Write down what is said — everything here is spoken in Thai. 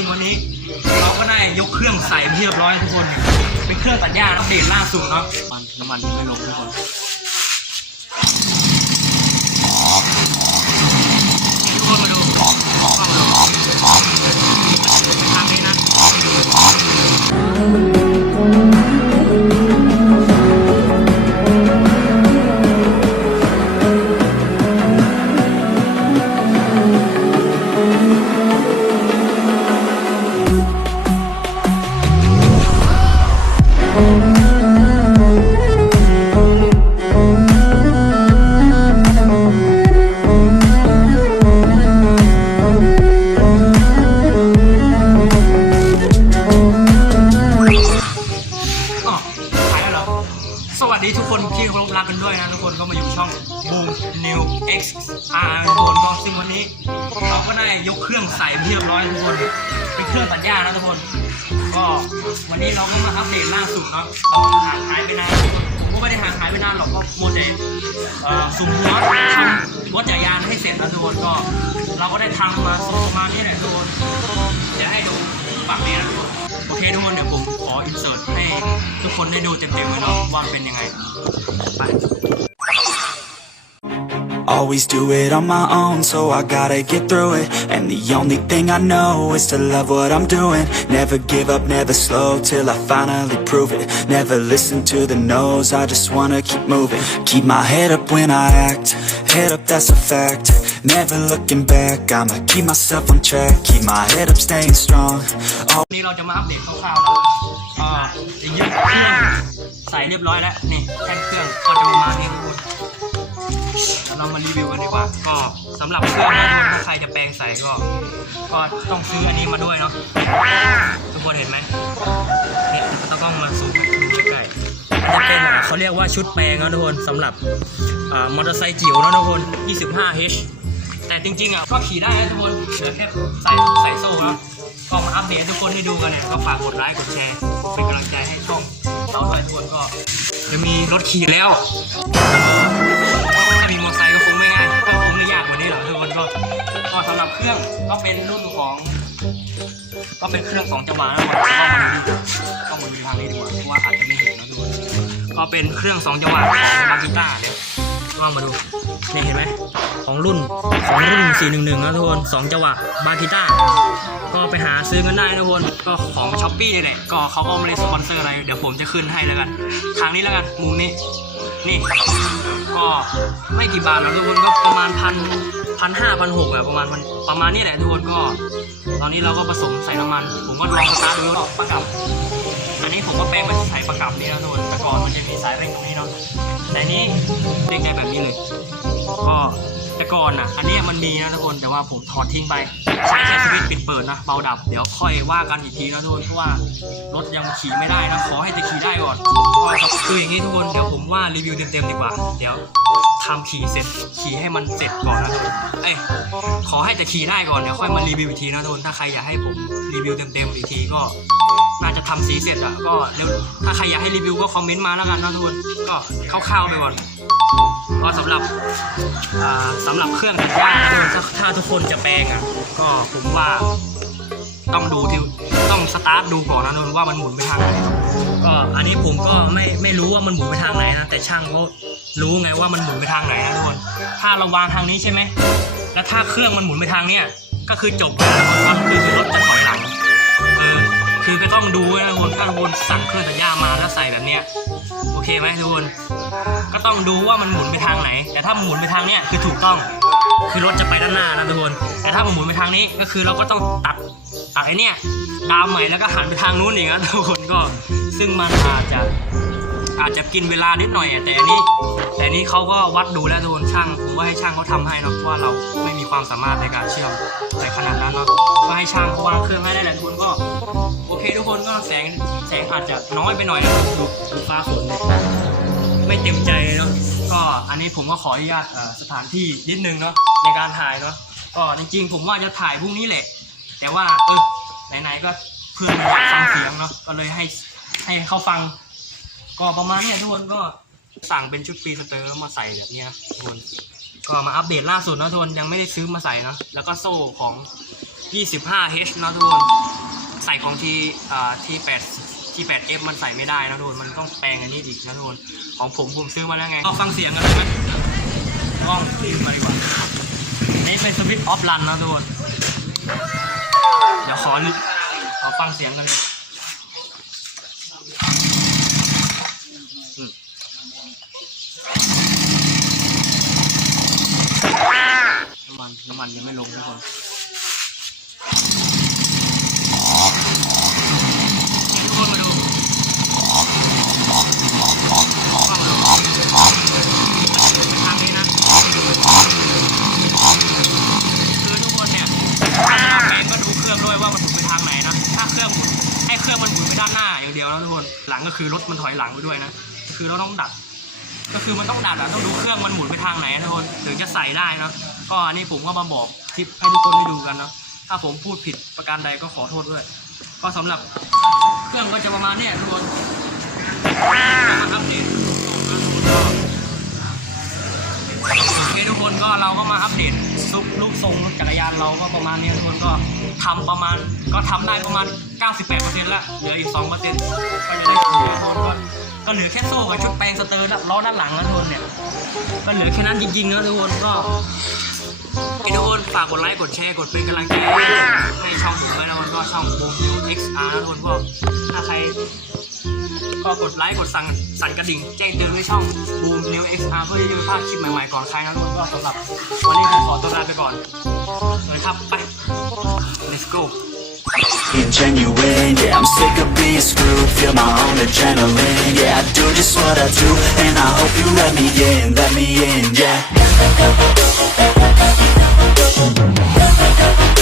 ซึ่งวันนี้เราก็ได้ยกเครื่องใส่เรียบร้อยทุกคน เป็นเครื่องตัดหญ้าอัปเดตล่าสุดเนาะมันน้ำมันยังไม่ลงทุกคน ทุกคนก็มาอยู่ช่อง Boom New X R ทุกคนก็ซึ่งวันนี้เราก็ได้ยกเครื่องใส่เรียบร้อยทุกคนเป็นเครื่องตัดหญ้านะทุกคน ก็วันนี้เราก็มาอัปเดตล่าสุดเนาะเราห่างหายไปนานผมก็ไม่ได้ห่างหายไปนานหรอกก็มัวแต่เอ่อสุ่มหัวทำรถจักรยานให้เสร็จแล้วทุกคนก็ เราก็ได้ทำมาส่งมานี้แหละทุกคนเดี๋ยวให้ดูฝั่งนี้นะทุกคนโอเคทุกคนเดี๋ยวผมขออินเสิร์ตให้ทุกคนได้ดูเต็มๆเลยเนาะว่าเป็นยังไงไป Always do it on my own, so I gotta get through it. And the only thing I know is to love what I'm doing. Never give up, never slow till I finally prove it. Never listen to the no's, I just wanna keep moving. Keep my head up when I act, head up, that's a fact. Never looking back, I'ma keep myself on track. Keep my head up, staying strong. Oh, วันนี้เราจะมาอัปเดตคร่าวๆนะอ่าจะยึดเครื่องใส่เรียบร้อยแล้ว นี่แท่นเครื่องก็จะประมาณนี้ทุกคน เรามารีวิวกันดีกว่า ก็สำหรับเครื่องนะทุกคนถ้าใครจะแปลงใส่ก็ ก็ต้องซื้ออันนี้มาด้วยเนาะทุกคนเห็นไหมนี่ตากล้องมาซูมให้ดูใกล้ๆมันจะเป็นอะเขาเรียกว่าชุดแปลงนะทุกคนสำหรับอ่ามอเตอร์ไซค์จิ๋วนะทุกคน 25H แต่จริงๆอะก็ขี่ได้นะทุกคนเหลือแค่ใส่ใส่โซ่แล้วก็มาอัปเดตให้ทุกคนให้ดูกันเนี่ยก็ฝากกดไลค์กดแชร์เป็นกำลังใจให้ช่องเราด้วยทุกคนก็จะมีรถขี่แล้ว เครื่องก็เป็นรุ่นของ ก็เป็นเครื่องสองจังหวะนะทุกคนก็มาดูทางนี้ดีกว่าเพราะว่าอาจจะไม่เห็นนะทุกคนก็เป็นเครื่องสองจังหวะของมากิต้าเนี่ยลองมาดูนี่เห็นไหมของรุ่นของรุ่น411นะทุกคนสองจังหวะบากิต้าก็ไปหาซื้อกันได้นะทุกคนก็ของช้อปปี้นี่แหละก็เขาก็ไม่ได้สปอนเซอร์อะไรเดี๋ยวผมจะขึ้นให้แล้วกันทางนี้แล้วกันมุมนี้ นี่ก็ไม่กี่บาทแล้วทุกคนก็ประมาณพันพันห้าพันหกอะประมาณมันประมาณนี้แหละทุกคนก็ ตอนนี้เราก็ผสมใส่น้ำมัน ผมก็ลองสตาร์ทดูแล้วประกับอันนี้ผมก็แป้งไปใส่ประกับนี่นะทุกคนแต่ก่อนมันจะมีสายเร่งตรงนี้เนาะแต่นี้เร่งได้แบบนี้เลยก็ แต่ก่อนอะ อันนี้มันมีนะทุกคนแต่ว่าผมถอดทิ้งไปใช้แค่สวิตช์ปิดเปิดนะเบาดับเดี๋ยวค่อยว่ากันอีกทีนะทุกคนเพราะว่ารถยังขี่ไม่ได้นะขอให้จะขี่ได้ก่อนก็คืออย่างนี้ทุกคนเดี๋ยวผมว่ารีวิวเต็มๆดีกว่า เดี๋ยวทำขี่เสร็จขี่ให้มันเสร็จก่อนนะทุกคนเอ้ยขอให้จะขี่ได้ก่อนเดี๋ยวค่อยมารีวิวอีกทีนะทุกคนถ้าใครอยากให้ผมรีวิวเต็มๆอีกทีก็น่าจะทำสีเสร็จอะก็เดี๋ยวถ้าใครอยากให้รีวิวก็คอมเมนต์มาแล้วกันนะทุกคนก็คร่าวๆไปก่อน ก็สำหรับอ่าสำหรับเครื่องตัดหญ้าถ้าถ้าทุกคนจะแปลงอะ ก็ผมว่าต้องดูที่ต้องสตาร์ทดูก่อนนะนนว่ามันหมุนไปทางไหนก็อันนี้ผมก็ไม่ไม่รู้ว่ามันหมุนไปทางไหนนะแต่ช่างเขารู้ไงว่ามันหมุนไปทางไหนนะทุกคนถ้าเราวางทางนี้ใช่ไหมแล้วถ้าเครื่องมันหมุนไปทางเนี้ยก็คือจบแล้วนะก็คือรถจะถอยหลังเออคือก็ต้องดูนะทุกคนถ้าทุกคนสั่งเครื่องตัดหญ้ามาแล้วใส่แบบเนี้ย โอเคไหมทุกคน ก็ต้องดูว่ามันหมุนไปทางไหน แต่ถ้ามันหมุนไปทางเนี้ยคือถูกต้อง คือรถจะไปด้านหน้านะทุกคน แต่ถ้ามันหมุนไปทางนี้ก็คือเราก็ต้องตัดตัดไอ้นี่ดามใหม่แล้วก็หันไปทางนู้นอีกนะทุกคนก็ ซึ่งมันอาจจะ อาจจะกินเวลานิดหน่อยแต่อันนี้ แต่อันนี้เขาก็วัดดูแล้วทุกคนช่าง ผมว่าให้ช่างเขาทำให้เนาะเพราะว่าเราไม่มีความสามารถในการเชื่อมในขนาดนั้นเนาะก็ให้ช่างเขาวางเครื่องให้ได้แหละทุกคนก็โอเคทุกคนก็แสงแสงอาจจะน้อยไปหน่อยนะดูดูฟ้าฝนเนี่ยไม่เต็มใจเนาะก็อันนี้ผมก็ขออนุญาตสถานที่นิดนึงเนาะในการถ่ายเนาะก็จริงๆผมว่าจะถ่ายพรุ่งนี้แหละ แต่ว่าเออไหนๆก็เพื่อนอยากฟังเสียงเนาะก็เลยให้ให้เขาฟัง ก็ประมาณเนี้ยทุกคนก็สั่งเป็นชุดฟรีสเตอร์มาใส่แบบเนี้ยทุกคนก็มาอัปเดตล่าสุดนะทุกคนยังไม่ได้ซื้อมาใส่นะแล้วก็โซ่ของ 25H นะทุกคนใส่ของที่อ่าที่8ที่ 8F มันใส่ไม่ได้นะทุกคน มันต้องแปลงอันนี้อีกนะทุกคน ของผมผมซื้อมาแล้วไงเอาฟังเสียงกันไหมกล้องขึ้นมาดีกว่า นี่เป็นสวิตช์ออฟรันนะทุกคน เดี๋ยวขอขอฟังเสียงกัน ดูเครื่องด้วยว่ามันหมุนไปทางไหนนะถ้าเครื่องหมุนให้เครื่องมันหมุนไปด้านหน้าอย่างเดียวนะทุกคนหลังก็คือรถมันถอยหลังไปด้วยนะ คือเราต้องดัด ก็คือมันต้องดัดอะต้องดูเครื่องมันหมุนไปทางไหนนะทุกคนถึงจะใส่ได้นะ ก็อันนี้ผมก็มาบอกคลิปให้ทุกคนได้ดูกันนะถ้าผมพูดผิดประการใดก็ขอโทษด้วย ก็สำหรับเครื่องก็จะประมาณเนี้ยทุกคนอัปเดตโอเคทุกคนก็เราก็มาอัปเดตซุปรูปทรงรถจักรยานเราก็ประมาณเนี้ยทุกคนก็ทำประมาณก็ทำได้ประมาณ 98%แล้วเหลืออีก 2%ก็จะได้เคลียร์ทุกคนก็ก็เหลือแค่โซ่กับชุดแปลงสเตอร์ละล้อด้านหลังแล้วทุกคนเนี่ยก็เหลือแค่นั้นจริงๆนะทุกคนก็ ให้ทุกคนฝากกดไลค์กดแชร์กดเป็นกำลังใจให้ช่องผมด้วยนะมันก็ช่องบูมยู XR นะทุกคนก็ถ้าใครก็กดไลค์กดสั่งสั่นกระดิ่งแจ้งเตือนให้ช่องบูมยู XR เพื่อที่จะไม่พลาดคลิปใหม่ๆก่อนใครนะทุกคนก็สำหรับวันนี้ผมขอตัวลาไปก่อนสวัสดีครับไป let's go Ingenuine, Yeah, I'm sick of being screwed Feel my own adrenaline Yeah, I do just what I do And I hope you let me in, let me in, yeah Thank